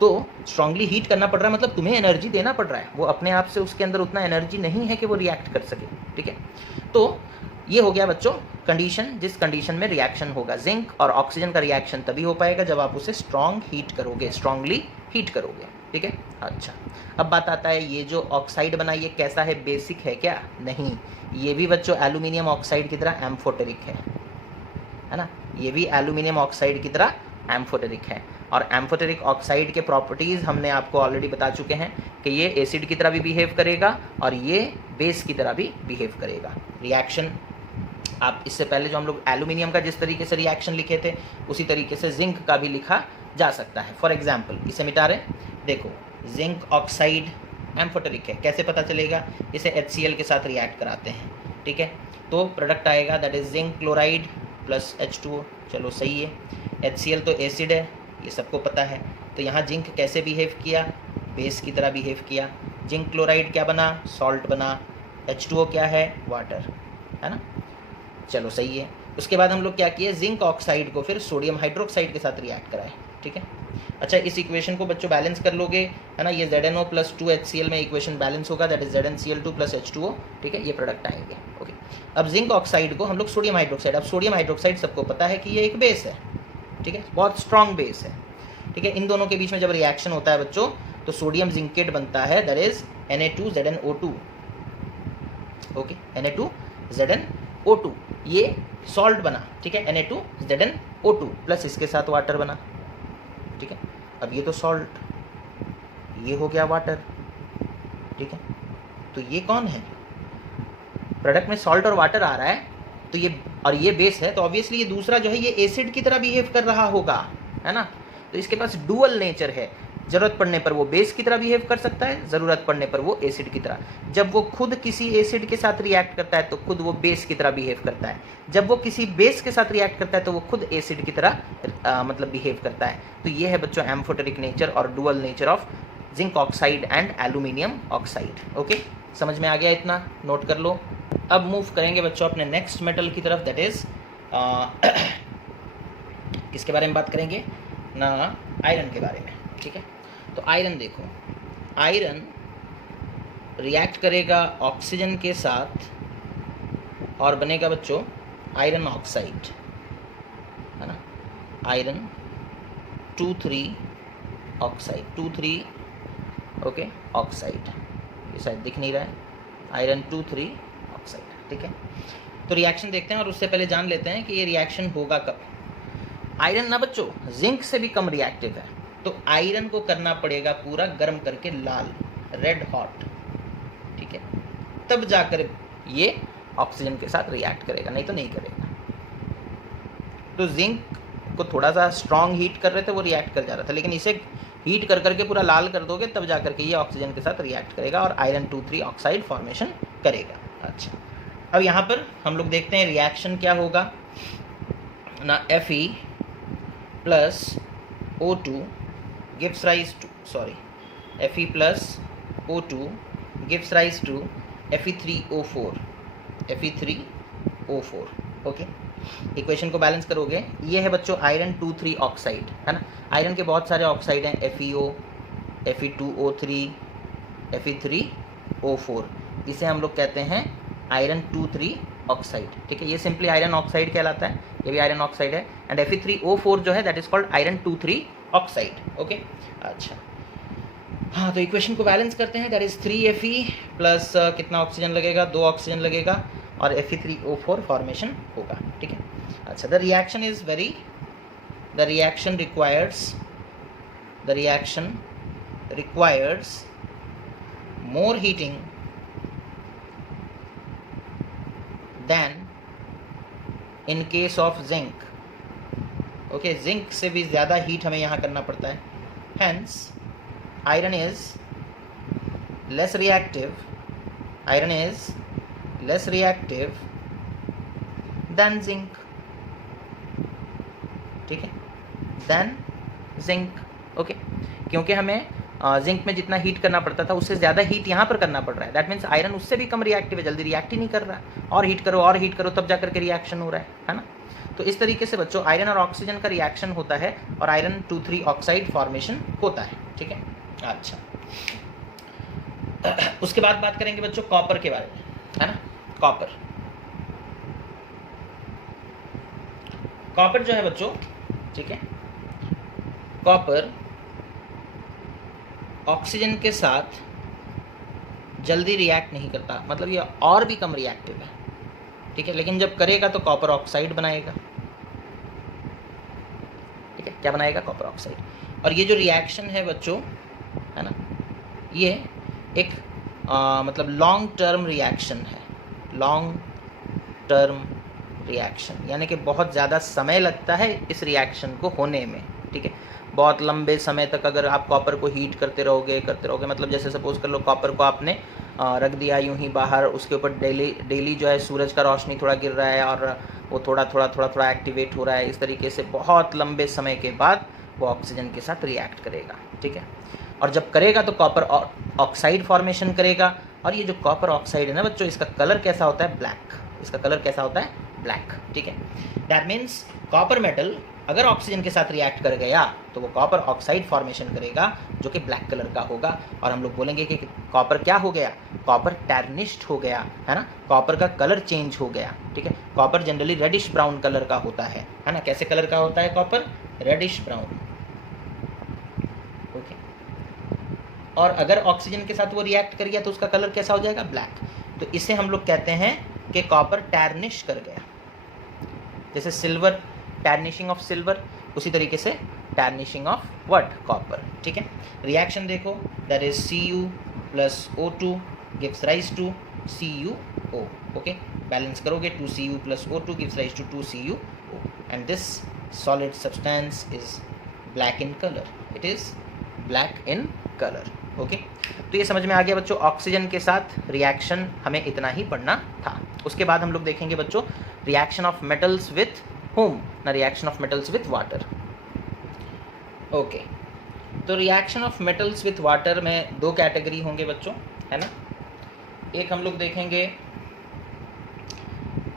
तो स्ट्रांगली हीट करना पड़ रहा है मतलब तुम्हें एनर्जी देना पड़ रहा है, वो अपने आप से उसके अंदर उतना एनर्जी नहीं है कि वो रिएक्ट कर सके। ठीक है, तो ये हो गया बच्चों कंडीशन, जिस कंडीशन में रिएक्शन होगा। जिंक और ऑक्सीजन का रिएक्शन तभी हो पाएगा जब आप उसे स्ट्रांग हीट करोगे, स्ट्रांगली हीट करोगे। ठीक है, अच्छा अब बात आता है ये जो ऑक्साइड बना ये कैसा है, बेसिक है क्या? नहीं, ये भी बच्चों एल्यूमिनियम ऑक्साइड की तरह एम्फोटेरिक है ना, ये भी एल्यूमिनियम ऑक्साइड की तरह एम्फोटेरिक है। और एम्फोटेरिक ऑक्साइड के प्रॉपर्टीज़ हमने आपको ऑलरेडी बता चुके हैं कि ये एसिड की तरह भी बिहेव करेगा और ये बेस की तरह भी बिहेव करेगा। रिएक्शन आप इससे पहले जो हम लोग एल्यूमिनियम का जिस तरीके से रिएक्शन लिखे थे उसी तरीके से जिंक का भी लिखा जा सकता है। फॉर एग्जाम्पल इसे मिटा रहे, देखो जिंक ऑक्साइड एम्फोटेरिक है, कैसे पता चलेगा? इसे HCl के साथ रिएक्ट कराते हैं। ठीक है, तो प्रोडक्ट आएगा that is zinc chloride plus H2O। चलो सही है, HCl तो एसिड है, ये सबको पता है। तो यहाँ जिंक कैसे बिहेव किया? बेस की तरह बिहेव किया। जिंक क्लोराइड क्या बना? सॉल्ट बना। H2O क्या है? वाटर, है ना। चलो सही है। उसके बाद हम लोग क्या किए, जिंक ऑक्साइड को फिर सोडियम हाइड्रोक्साइड के साथ रिएक्ट कराए। ठीक है, अच्छा इस इक्वेशन को बच्चों बैलेंस कर लोगे, है ना। ये ZnO प्लस 2HCl में इक्वेशन बैलेंस होगा, that is ZnCl2 plus H2O। ठीक है, ये प्रोडक्ट आएंगे। ओके, अब जिंक ऑक्साइड को हम लोग सोडियम हाइड्रोक्साइड, अब सोडियम हाइड्रोक्साइड सबको पता है कि ये एक बेस है। ठीक है, बहुत स्ट्रॉन्ग बेस है। ठीक है, इन दोनों के बीच में जब रिएक्शन होता है बच्चों तो सोडियम जिंकेट बनता है, that is Na2ZnO2। Okay, Na2ZnO2, ये सॉल्ट बना। ठीक है, Na2ZnO2 प्लस इसके साथ वाटर बना। ठीक है, अब ये तो सॉल्ट, ये हो गया वाटर। ठीक है, तो ये कौन है? प्रोडक्ट में सॉल्ट और वाटर आ रहा है, तो ये और ये बेस है, तो ऑब्वियसली ये दूसरा जो है ये एसिड की तरह बिहेव कर रहा होगा, है ना। तो इसके पास डुअल नेचर है, ज़रूरत पड़ने पर वो बेस की तरह बिहेव कर सकता है, ज़रूरत पड़ने पर वो एसिड की तरह। जब वो खुद किसी एसिड के साथ रिएक्ट करता है तो खुद वो बेस की तरह बिहेव करता है, जब वो किसी बेस के साथ रिएक्ट करता है तो वो खुद एसिड की तरह मतलब बिहेव करता है। तो ये है बच्चों एम्फोटेरिक नेचर और dual nature of zinc oxide and aluminium oxide. Okay, समझ में आ गया? इतना नोट कर लो। अब मूव करेंगे बच्चों अपने नेक्स्ट मेटल की तरफ, दैट इज किसके बारे में बात करेंगे ना, आयरन के बारे में। ठीक है, तो आयरन देखो, आयरन रिएक्ट करेगा ऑक्सीजन के साथ और बनेगा बच्चों आयरन ऑक्साइड, है ना। आयरन 2,3 ऑक्साइड, 2,3 ओके ऑक्साइड, ये शायद दिख नहीं रहा है, आयरन 2,3 ऑक्साइड। ठीक है, तो रिएक्शन देखते हैं और उससे पहले जान लेते हैं कि ये रिएक्शन होगा कब। आयरन ना बच्चों जिंक से भी कम रिएक्टिव है, तो आयरन को करना पड़ेगा पूरा गर्म करके लाल, रेड हॉट। ठीक है, तब जाकर ये ऑक्सीजन के साथ रिएक्ट करेगा, नहीं तो नहीं करेगा। तो जिंक को थोड़ा सा स्ट्रॉन्ग हीट कर रहे थे, वो रिएक्ट कर जा रहा था, लेकिन इसे हीट कर करके पूरा लाल कर दोगे तब जाकर के ये ऑक्सीजन के साथ रिएक्ट करेगा और आयरन 2,3 ऑक्साइड फॉर्मेशन करेगा। अच्छा, अब यहाँ पर हम लोग देखते हैं रिएक्शन क्या होगा ना। Fe plus O2 gives rise to, Fe plus O2 gives rise to Fe3O4, Fe3O4। Okay, equation को बैलेंस करोगे, ये है बच्चों आयरन 2,3 ऑक्साइड, है ना। आयरन के बहुत सारे ऑक्साइड हैं, FeO, Fe2O3, Fe3O4, इसे हम लोग कहते हैं आयरन 2,3 ऑक्साइड। ठीक है, ये सिंपली आयरन ऑक्साइड कहलाता है, ये भी आयरन ऑक्साइड है। एंड Fe3O4 जो है that is called iron 2,3 oxide. Okay, अच्छा हाँ, तो इक्वेशन को बैलेंस करते हैं, दैट इज 3Fe प्लस कितना ऑक्सीजन लगेगा, 2 ऑक्सीजन लगेगा और Fe3O4 फॉर्मेशन होगा। ठीक है, अच्छा the reaction requires more heating than in case of zinc. Okay, zinc से भी ज़्यादा हीट हमें यहाँ करना पड़ता है, hence iron is less reactive than zinc. ठीक है, देन जिंक। ओके, क्योंकि हमें जिंक में जितना हीट करना पड़ता था उससे ज़्यादा हीट यहाँ पर करना पड़ रहा है। दैट मीन्स आयरन उससे भी कम रिएक्टिव है, जल्दी रिएक्ट ही नहीं कर रहा है। और हीट करो तब जाकर के रिएक्शन हो रहा है ना। तो इस तरीके से बच्चों आयरन और ऑक्सीजन का रिएक्शन होता है और आयरन 2,3 ऑक्साइड फॉर्मेशन होता है। ठीक है, अच्छा। उसके बाद बात करेंगे बच्चों कॉपर के बारे में, है ना। कॉपर जो है बच्चों, ठीक है, कॉपर ऑक्सीजन के साथ जल्दी रिएक्ट नहीं करता, मतलब ये और भी कम रिएक्टिव है। ठीक है, लेकिन जब करेगा तो कॉपर ऑक्साइड बनाएगा। ठीक है, क्या बनाएगा? Copper oxide. और ये जो रिएक्शन है बच्चों, है ना, ये एक मतलब लॉन्ग टर्म रिएक्शन है। लॉन्ग टर्म रिएक्शन यानी कि बहुत ज़्यादा समय लगता है इस रिएक्शन को होने में। ठीक है, बहुत लंबे समय तक अगर आप कॉपर को हीट करते रहोगे मतलब जैसे सपोज कर लो कॉपर को आपने रख दिया यूं ही बाहर, उसके ऊपर डेली जो है सूरज का रोशनी थोड़ा गिर रहा है और वो थोड़ा एक्टिवेट हो रहा है। इस तरीके से बहुत लंबे समय के बाद वो ऑक्सीजन के साथ रिएक्ट करेगा। ठीक है, और जब करेगा तो कॉपर ऑक्साइड फॉर्मेशन करेगा। और ये जो कॉपर ऑक्साइड है ना बच्चों, इसका कलर कैसा होता है? ब्लैक। इसका कलर कैसा होता है? ब्लैक। ठीक है, दैट मीन्स कॉपर मेटल अगर ऑक्सीजन के साथ रिएक्ट कर गया तो वो कॉपर ऑक्साइड फॉर्मेशन करेगा जो कि ब्लैक कलर का होगा। और हम लोग बोलेंगे कि कॉपर क्या हो गया? कॉपर टैर्निश्ड हो गया, है ना। कॉपर का कलर चेंज हो गया। ठीक है, copper generally reddish brown colour का होता है ना। कैसे कलर का होता है कॉपर? Reddish brown. ओके, और अगर ऑक्सीजन के साथ वो रिएक्ट कर गया तो उसका कलर कैसा हो जाएगा? ब्लैक। तो इसे हम लोग कहते हैं कि कॉपर टैर्निश कर गया। जैसे सिल्वर, टैर्निशिंग ऑफ सिल्वर, उसी तरीके से टैर्निशिंग ऑफ व्हाट? कॉपर। ठीक है, रिएक्शन देखो, that is Cu plus O2 gives rise to CuO। Okay, balance करोगे 2Cu plus O2 gives rise to 2CuO and this solid substance is black in colour. It is black in colour. Okay, तो ये समझ में आ गया बच्चों। Oxygen के साथ reaction हमें इतना ही पढ़ना था। उसके बाद हम लोग देखेंगे बच्चों reaction of metals with whom? ना reaction of metals with water. Okay, तो reaction of metals with water में दो कैटेगरी होंगे बच्चों, है ना। एक हम लोग देखेंगे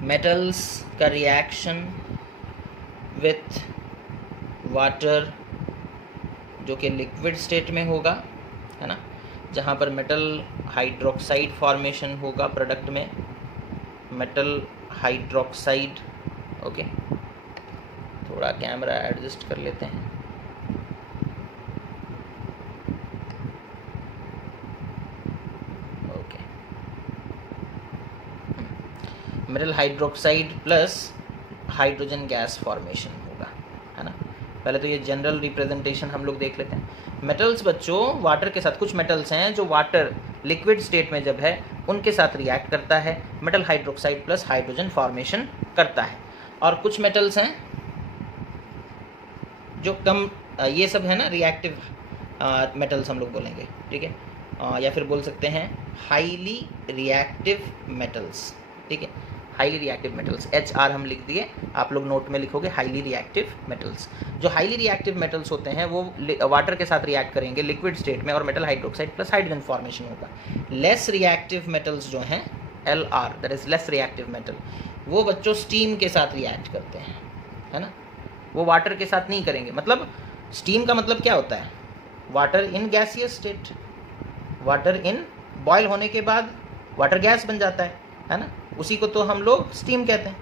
मेटल्स का रिएक्शन विथ वाटर जो कि लिक्विड स्टेट में होगा, है ना, जहाँ पर मेटल हाइड्रोक्साइड फॉर्मेशन होगा प्रोडक्ट में, मेटल हाइड्रोक्साइड। ओके, थोड़ा कैमरा एडजस्ट कर लेते हैं। Okay, metal hydroxide plus hydrogen gas formation होगा, है ना। पहले तो ये जनरल रिप्रेजेंटेशन हम लोग देख लेते हैं। मेटल्स बच्चों वाटर के साथ, कुछ मेटल्स हैं जो वाटर लिक्विड स्टेट में जब है उनके साथ रिएक्ट करता है, metal hydroxide plus hydrogen formation करता है। और कुछ मेटल्स हैं जो कम, ये सब है ना रिएक्टिव मेटल्स हम लोग बोलेंगे। ठीक है, या फिर बोल सकते हैं हाईली रिएक्टिव मेटल्स। ठीक है, हाईली रिएक्टिव मेटल्स, HR हम लिख दिए, आप लोग नोट में लिखोगे हाईली रिएक्टिव मेटल्स। जो हाईली रिएक्टिव मेटल्स होते हैं वो वाटर के साथ रिएक्ट करेंगे लिक्विड स्टेट में और metal hydroxide plus hydrogen formation होगा। लेस रिएक्टिव मेटल्स जो हैं LR, that is less reactive metal, वो बच्चों स्टीम के साथ रिएक्ट करते हैं, है ना। वो वाटर के साथ नहीं करेंगे। मतलब स्टीम का मतलब क्या होता है? Water in gaseous state, water in boil होने के बाद वाटर गैस बन जाता है ना, उसी को तो हम लोग स्टीम कहते हैं।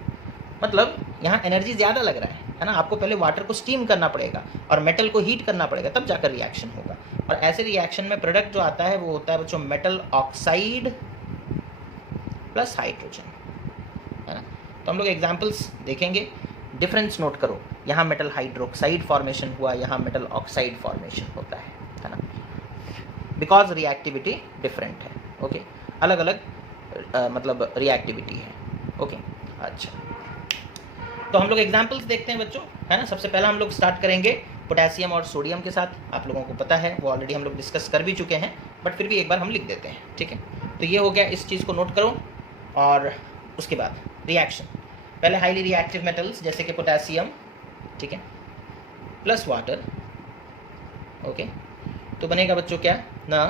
मतलब यहाँ एनर्जी ज़्यादा लग रहा है ना। आपको पहले वाटर को स्टीम करना पड़ेगा और मेटल को हीट करना पड़ेगा, तब जाकर रिएक्शन होगा। और ऐसे रिएक्शन में प्रोडक्ट जो आता है वो होता है बच्चों मेटल ऑक्साइड प्लस हाइड्रोजन, है ना। तो हम लोग एग्जाम्पल्स देखेंगे, डिफरेंस नोट करो। यहाँ मेटल हाइड्रोक्साइड फॉर्मेशन हुआ, यहाँ मेटल ऑक्साइड फॉर्मेशन होता है ना, बिकॉज रिएक्टिविटी डिफरेंट है। ओके, अलग अलग मतलब रिएक्टिविटी है। ओके, अच्छा, तो हम लोग एग्जाम्पल्स देखते हैं बच्चों, है ना। सबसे पहला हम लोग स्टार्ट करेंगे पोटेशियम और सोडियम के साथ। आप लोगों को पता है, वो ऑलरेडी हम लोग डिस्कस कर भी चुके हैं, बट फिर भी एक बार हम लिख देते हैं। ठीक है, तो ये हो गया, इस चीज़ को नोट करो। और उसके बाद रिएक्शन, पहले हाईली रिएक्टिव मेटल्स जैसे कि पोटेशियम, ठीक है, प्लस वाटर। ओके, तो बनेगा बच्चों क्या ना,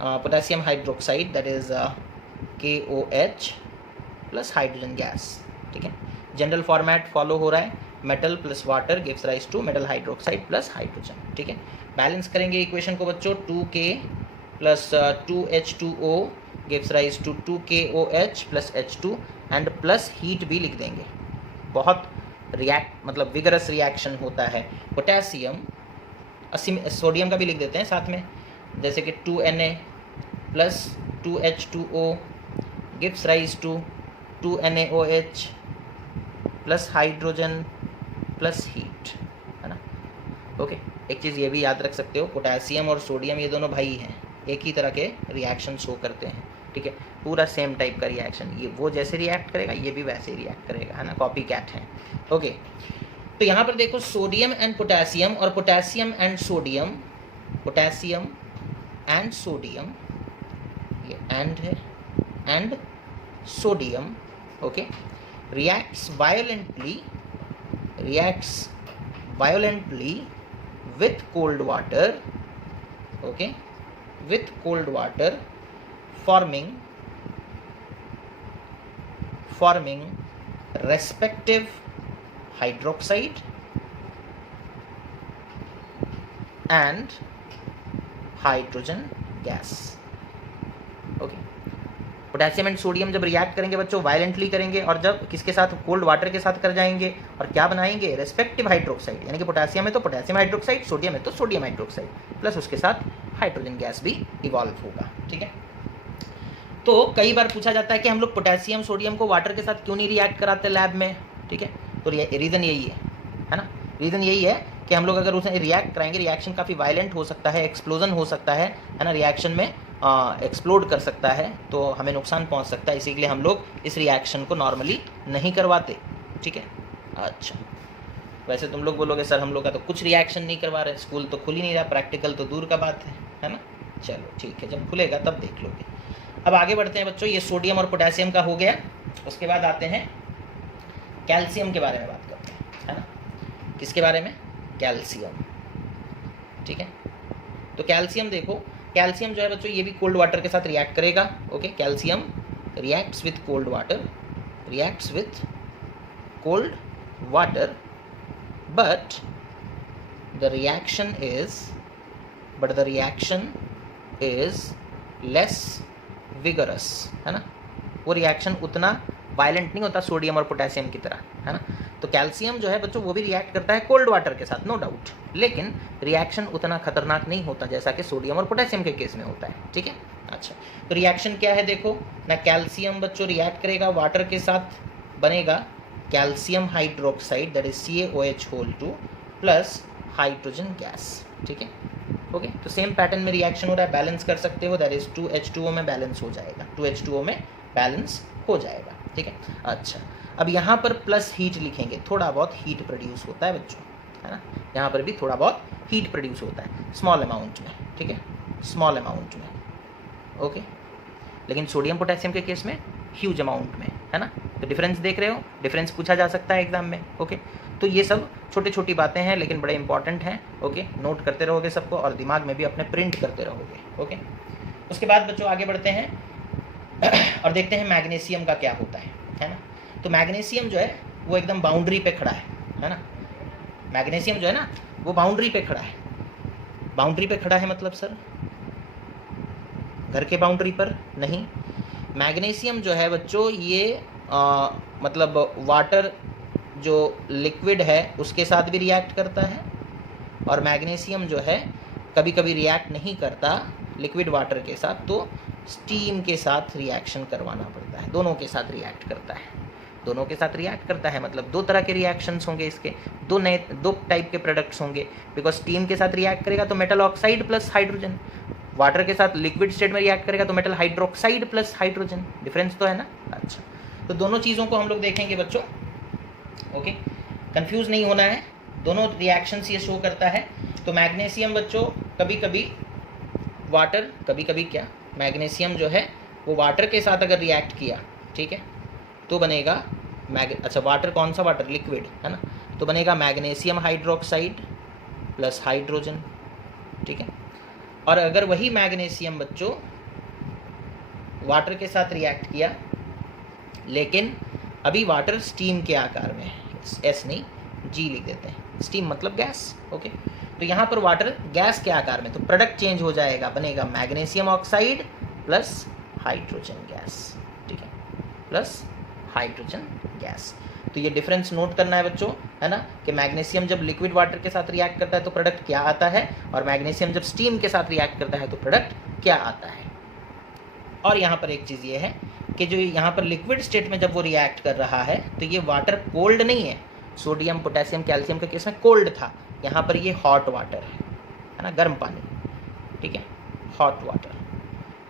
potassium hydroxide that is KOH plus hydrogen gas. ठीक है, जनरल फॉर्मेट फॉलो हो रहा है, metal plus water gives rise to metal hydroxide plus hydrogen. ठीक है, बैलेंस करेंगे इक्वेशन को बच्चों, 2K plus 2H2O gives rise to 2KOH plus H2 and plus heat भी लिख देंगे। बहुत रिएक्ट मतलब विगरस रिएक्शन होता है। पोटेशियम सोडियम का भी लिख देते हैं साथ में, जैसे कि 2Na plus 2H2O gives rise to 2NaOH plus hydrogen plus heat, है ना। ओके, एक चीज़ ये भी याद रख सकते हो, पोटेशियम और सोडियम ये दोनों भाई हैं, एक ही तरह के रिएक्शन शो करते हैं। ठीक है, पूरा सेम टाइप का रिएक्शन, ये वो जैसे रिएक्ट करेगा ये भी वैसे ही रिएक्ट करेगा, है ना, कॉपी कैट है। ओके, तो यहाँ पर देखो सोडियम एंड पोटेशियम और potassium and sodium, potassium and sodium, ये एंड है, and sodium, okay, reacts violently with cold water, okay, with cold water forming respective hydroxide and hydrogen gas। Okay, potassium and sodium जब react करेंगे बच्चों violently करेंगे, और जब किसके साथ, कोल्ड वाटर के साथ कर जाएंगे, और क्या बनाएंगे, रेस्पेक्टिव हाइड्रोक्साइड, यानी कि पोटेशियम है तो पोटेशियम हाइड्रोक्साइड, सोडियम है तो सोडियम हाइड्रोक्साइड, प्लस उसके साथ हाइड्रोजन गैस भी इवॉल्व होगा। ठीक है, तो कई बार पूछा जाता है कि हम लोग पोटेशियम सोडियम को वाटर के साथ क्यों नहीं रिएक्ट कराते लैब में। ठीक है, तो रीज़न यही है ना, रीज़न यही है कि हम लोग अगर उसे रिएक्ट कराएंगे, रिएक्शन काफ़ी वायलेंट हो सकता है, एक्सप्लोजन हो सकता है ना, रिएक्शन में एक्सप्लोड कर सकता है, तो हमें नुकसान पहुंच सकता है, इसीलिए हम लोग इस रिएक्शन को नॉर्मली नहीं करवाते। ठीक है, अच्छा, वैसे तुम लोग बोलोगे सर हम लोग का तो कुछ रिएक्शन नहीं करवा रहे, स्कूल तो खुल ही नहीं रहा, प्रैक्टिकल तो दूर का बात है ना। चलो ठीक है, जब खुलेगा तब देख लोगे। अब आगे बढ़ते हैं बच्चों, ये सोडियम और पोटेशियम का हो गया, उसके बाद आते हैं कैल्शियम के बारे में बात करते हैं, है ना। किसके बारे में, कैल्शियम। ठीक है, तो कैल्शियम देखो, कैल्शियम जो है बच्चों ये भी कोल्ड वाटर के साथ रिएक्ट करेगा। Okay, calcium reacts with cold water, reacts with cold water, but the reaction is less vigorous, है ना। वो रिएक्शन उतना वायलेंट नहीं होता सोडियम और पोटेशियम की तरह, है ना। तो कैल्शियम जो है बच्चों वो भी रिएक्ट करता है कोल्ड वाटर के साथ, नो डाउट, लेकिन रिएक्शन उतना खतरनाक नहीं होता जैसा कि सोडियम और पोटेशियम के केस में होता है। ठीक है, अच्छा, तो रिएक्शन क्या है देखो ना, कैल्शियम बच्चों रिएक्ट करेगा वाटर के साथ, बनेगा calcium hydroxide that is CaOH2 plus hydrogen gas. ठीक है, ओके, तो सेम पैटर्न में रिएक्शन हो रहा है, बैलेंस कर सकते हो, दैट इज 2H2O में बैलेंस हो जाएगा, 2H2O में बैलेंस हो जाएगा। ठीक है, अच्छा, अब यहाँ पर प्लस हीट लिखेंगे, थोड़ा बहुत हीट प्रोड्यूस होता है बच्चों, है ना, यहाँ पर भी थोड़ा बहुत हीट प्रोड्यूस होता है, स्मॉल अमाउंट में। ठीक है, स्मॉल अमाउंट में, ओके, लेकिन सोडियम पोटेशियम के केस में ह्यूज अमाउंट में, है ना। तो डिफरेंस देख रहे हो, डिफरेंस पूछा जा सकता है एग्जाम में। ओके, तो ये सब छोटी छोटी बातें हैं लेकिन बड़े इंपॉर्टेंट हैं। ओके, नोट करते रहोगे सबको और दिमाग में भी अपने प्रिंट करते रहोगे। ओके, उसके बाद बच्चों आगे बढ़ते हैं और देखते हैं मैग्नीशियम का क्या होता है ना। तो मैग्नीशियम जो है वो एकदम बाउंड्री पे खड़ा है ना। मैग्नीशियम जो है ना वो बाउंड्री पे खड़ा है। बाउंड्री पे खड़ा है मतलब सर घर के बाउंड्री पर नहीं। मैग्नीशियम जो है बच्चों ये मतलब वाटर जो लिक्विड है उसके साथ भी रिएक्ट करता है, और मैग्नीशियम जो है कभी कभी रिएक्ट नहीं करता लिक्विड वाटर के साथ, तो स्टीम के साथ रिएक्शन करवाना पड़ता है। दोनों के साथ रिएक्ट करता है, दोनों के साथ रिएक्ट करता है मतलब दो तरह के रिएक्शंस होंगे इसके, दो टाइप के प्रोडक्ट्स होंगे। बिकॉज स्टीम के साथ रिएक्ट करेगा तो metal oxide plus hydrogen, water के साथ लिक्विड स्टेट में रिएक्ट करेगा तो metal hydroxide plus hydrogen. Difference तो है ना। अच्छा, तो दोनों चीज़ों को हम लोग देखेंगे बच्चों। ओके, कंफ्यूज नहीं होना है, दोनों रिएक्शंस ये शो करता है। तो मैग्नीशियम बच्चों कभी कभी वाटर, कभी कभी क्या मैग्नीशियम जो है वो वाटर के साथ अगर रिएक्ट किया, ठीक है, तो बनेगा अच्छा वाटर कौन सा वाटर, लिक्विड है ना, तो बनेगा मैग्नीशियम हाइड्रोक्साइड प्लस हाइड्रोजन। ठीक है, और अगर वही मैग्नीशियम बच्चों वाटर के साथ रिएक्ट किया, लेकिन अभी वाटर स्टीम के आकार में है, एस नहीं जी लिख देते हैं, स्टीम मतलब गैस, ओके। तो यहाँ पर वाटर गैस के आकार में, तो प्रोडक्ट चेंज हो जाएगा, बनेगा magnesium oxide plus hydrogen gas, ठीक है, प्लस हाइड्रोजन गैस। तो ये डिफरेंस नोट करना है बच्चों, है ना, कि मैग्नीशियम जब लिक्विड वाटर के साथ रिएक्ट करता है तो प्रोडक्ट क्या आता है, और मैग्नीशियम जब स्टीम के साथ रिएक्ट करता है तो प्रोडक्ट क्या आता है। और यहाँ पर एक चीज़ ये है कि जो यहाँ पर लिक्विड स्टेट में जब वो रिएक्ट कर रहा है तो ये वाटर कोल्ड नहीं है, सोडियम पोटेशियम कैल्शियम के केस में कोल्ड था, यहाँ पर ये हॉट वाटर है ना, गर्म पानी, ठीक है, हॉट वाटर।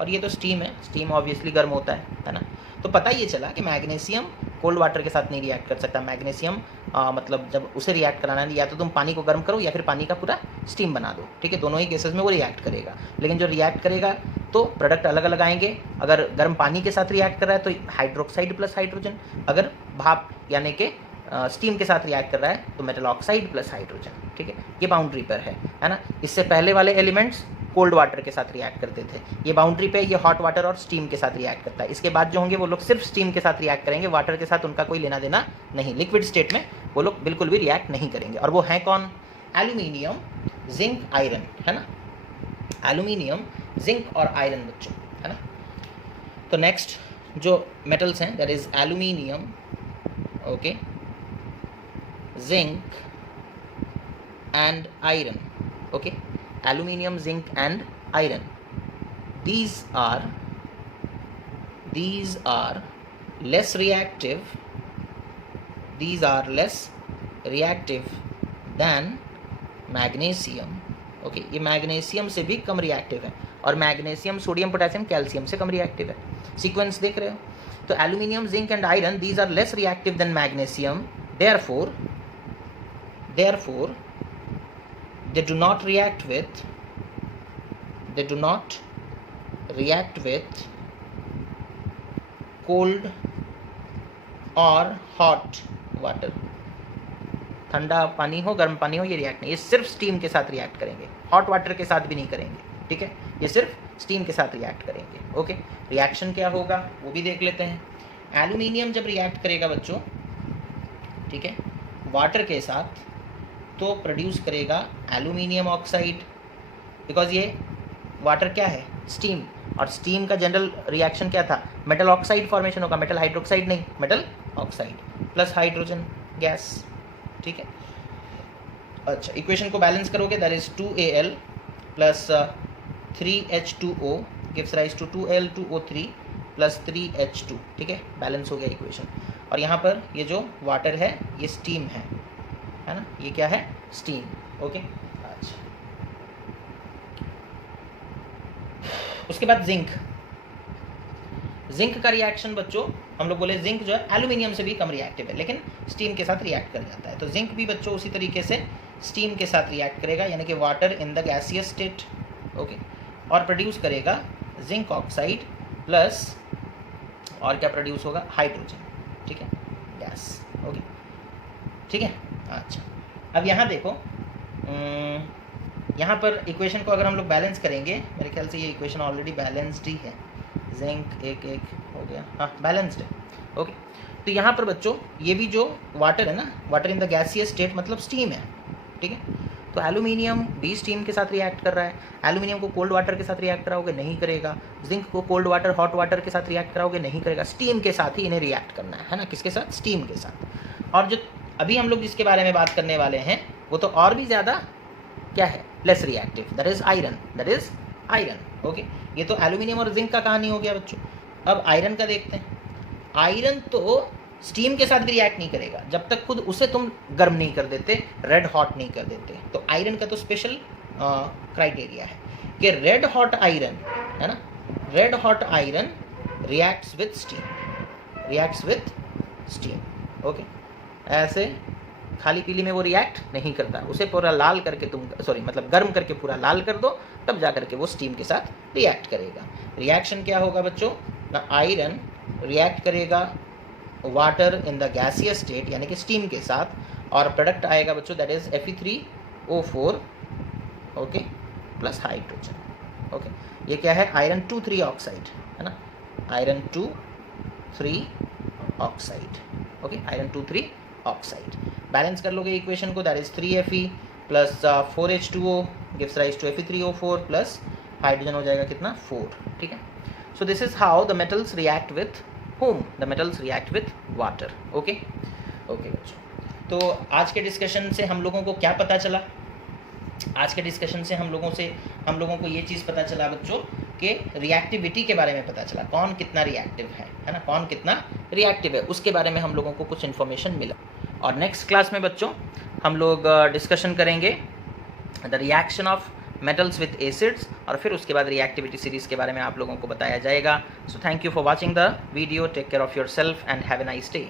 और ये तो स्टीम है, स्टीम ऑब्वियसली गर्म होता है ना। तो पता ये चला कि मैग्नीशियम कोल्ड वाटर के साथ नहीं रिएक्ट कर सकता। मैग्नीशियम मतलब जब उसे रिएक्ट कराना है, या तो तुम पानी को गर्म करो या फिर पानी का पूरा स्टीम बना दो, ठीक है, दोनों ही केसेस में वो रिएक्ट करेगा। लेकिन जो रिएक्ट करेगा तो प्रोडक्ट अलग अलग आएंगे। अगर गर्म पानी के साथ रिएक्ट कर रहा है तो हाइड्रोक्साइड प्लस हाइड्रोजन, अगर भाप यानी कि स्टीम के साथ रिएक्ट कर रहा है तो मेटल ऑक्साइड प्लस हाइड्रोजन, ठीक है, ये बाउंड्री पर है ना। इससे पहले वाले एलिमेंट्स कोल्ड वाटर के साथ रिएक्ट करते थे, ये बाउंड्री पे ये हॉट वाटर और स्टीम के साथ रिएक्ट करता है। इसके बाद जो होंगे वो लोग सिर्फ स्टीम के साथ रिएक्ट करेंगे, वाटर के साथ उनका कोई लेना देना नहीं, लिक्विड स्टेट में वो लोग बिल्कुल भी रिएक्ट नहीं करेंगे। और वो हैं कौन, एल्यूमिनियम, जिंक, आयरन, है ना, एल्यूमिनियम, जिंक और आयरन बच्चों, है ना। तो नेक्स्ट जो मेटल्स हैं that is aluminium, okay, zinc and iron, okay, aluminium, zinc and iron. These are less reactive. These are less reactive than magnesium. Okay, ये मैग्नीशियम से भी कम रिएक्टिव है, और मैग्नीशियम सोडियम पोटेशियम कैल्शियम से कम reactive है। Sequence देख रहे हो, तो aluminium, zinc and iron, these are less reactive than magnesium. Therefore they do not react with cold or hot water. ठंडा पानी हो, गर्म पानी हो, ये रिएक्ट नहीं, ये सिर्फ स्टीम के साथ रिएक्ट करेंगे, हॉट वाटर के साथ भी नहीं करेंगे, ठीक है, ये सिर्फ स्टीम के साथ रिएक्ट करेंगे, ओके। रिएक्शन क्या होगा वो भी देख लेते हैं। एल्यूमिनियम जब रिएक्ट करेगा बच्चों, ठीक है, वाटर के साथ, तो प्रोड्यूस करेगा एल्यूमिनियम ऑक्साइड, बिकॉज ये वाटर क्या है, स्टीम, और स्टीम का जनरल रिएक्शन क्या था, मेटल ऑक्साइड फॉर्मेशन होगा, मेटल हाइड्रोक्साइड नहीं, metal oxide plus hydrogen gas, ठीक है। अच्छा, इक्वेशन को बैलेंस करोगे, that is 2Al plus 3H2O gives rise to 2Al2O3 plus 3H2, ठीक है, बैलेंस हो गया इक्वेशन। और यहाँ पर ये जो वाटर है ये स्टीम है ना, ये क्या है, स्टीम, ओके। अच्छा, उसके बाद जिंक का रिएक्शन बच्चों, हम लोग बोले जिंक जो है एल्यूमिनियम से भी कम रिएक्टिव है, लेकिन स्टीम के साथ रिएक्ट कर जाता है। तो जिंक भी बच्चों उसी तरीके से स्टीम के साथ रिएक्ट करेगा, यानी कि water in the gaseous state, okay, और प्रोड्यूस करेगा जिंक ऑक्साइड प्लस, और क्या प्रोड्यूस होगा, हाइड्रोजन, ठीक है, गैस, ओके, ठीक है। अच्छा, अब यहाँ देखो, यहाँ पर इक्वेशन को अगर हम लोग बैलेंस करेंगे, मेरे ख्याल से ये इक्वेशन ऑलरेडी बैलेंस्ड ही है, जिंक एक हो गया, हाँ बैलेंस्ड है, ओके। तो यहाँ पर बच्चों ये भी जो वाटर है ना, water in the gaseous state मतलब स्टीम है, ठीक है। तो एल्यूमिनियम भी स्टीम के साथ रिएक्ट कर रहा है, एल्यूमिनियम को कोल्ड वाटर के साथ रिएक्ट कराओगे नहीं करेगा, जिंक को कोल्ड वाटर हॉट वाटर के साथ रिएक्ट कराओगे नहीं करेगा, स्टीम के साथ ही इन्हें रिएक्ट करना है ना, किसके साथ, स्टीम के साथ। और जो अभी हम लोग जिसके बारे में बात करने वाले हैं वो तो और भी ज़्यादा क्या है, less reactive, that is iron, okay. ये तो एल्यूमिनियम और जिंक का कहानी हो गया बच्चों। अब आयरन का देखते हैं। आयरन तो स्टीम के साथ भी रिएक्ट नहीं करेगा जब तक खुद उसे तुम गर्म नहीं कर देते, रेड हॉट नहीं कर देते। तो आयरन का तो स्पेशल क्राइटेरिया है कि रेड हॉट आयरन, है ना, red hot iron reacts with steam, okay. ऐसे खाली पीली में वो रिएक्ट नहीं करता, उसे पूरा लाल करके तुम, मतलब गर्म करके पूरा लाल कर दो, तब जा करके वो स्टीम के साथ रिएक्ट करेगा। रिएक्शन क्या होगा बच्चों, ना आयरन रिएक्ट करेगा water in the gaseous state यानी कि स्टीम के साथ, और प्रोडक्ट आएगा बच्चों that is Fe3O4, okay, plus hydrogen, okay, ये क्या है, आयरन 2,3 ऑक्साइड है ना, iron 2,3 oxide, okay, iron 2,3 oxide. Balance कर लोगे इक्वेशन को, that is 3Fe plus 4H2O gives rise to Fe3O4 plus hydrogen हो जाएगा कितना, 4, ठीक है। So this is how the metals react with whom, the metals react with water, okay okay बच्चों। तो आज के डिस्कशन से हम लोगों को क्या पता चला, आज के डिस्कशन से हम लोगों को ये चीज़ पता चला बच्चों कि रिएक्टिविटी के बारे में पता चला, कौन कितना रिएक्टिव है ना, कौन कितना रिएक्टिव है, उसके बारे में हम लोगों को कुछ इन्फॉर्मेशन मिला। और नेक्स्ट क्लास में बच्चों हम लोग डिस्कशन करेंगे the reaction of metals with acids, और फिर उसके बाद रिएक्टिविटी सीरीज़ के बारे में आप लोगों को बताया जाएगा। So thank you for watching the video, take care of yourself and have a nice day.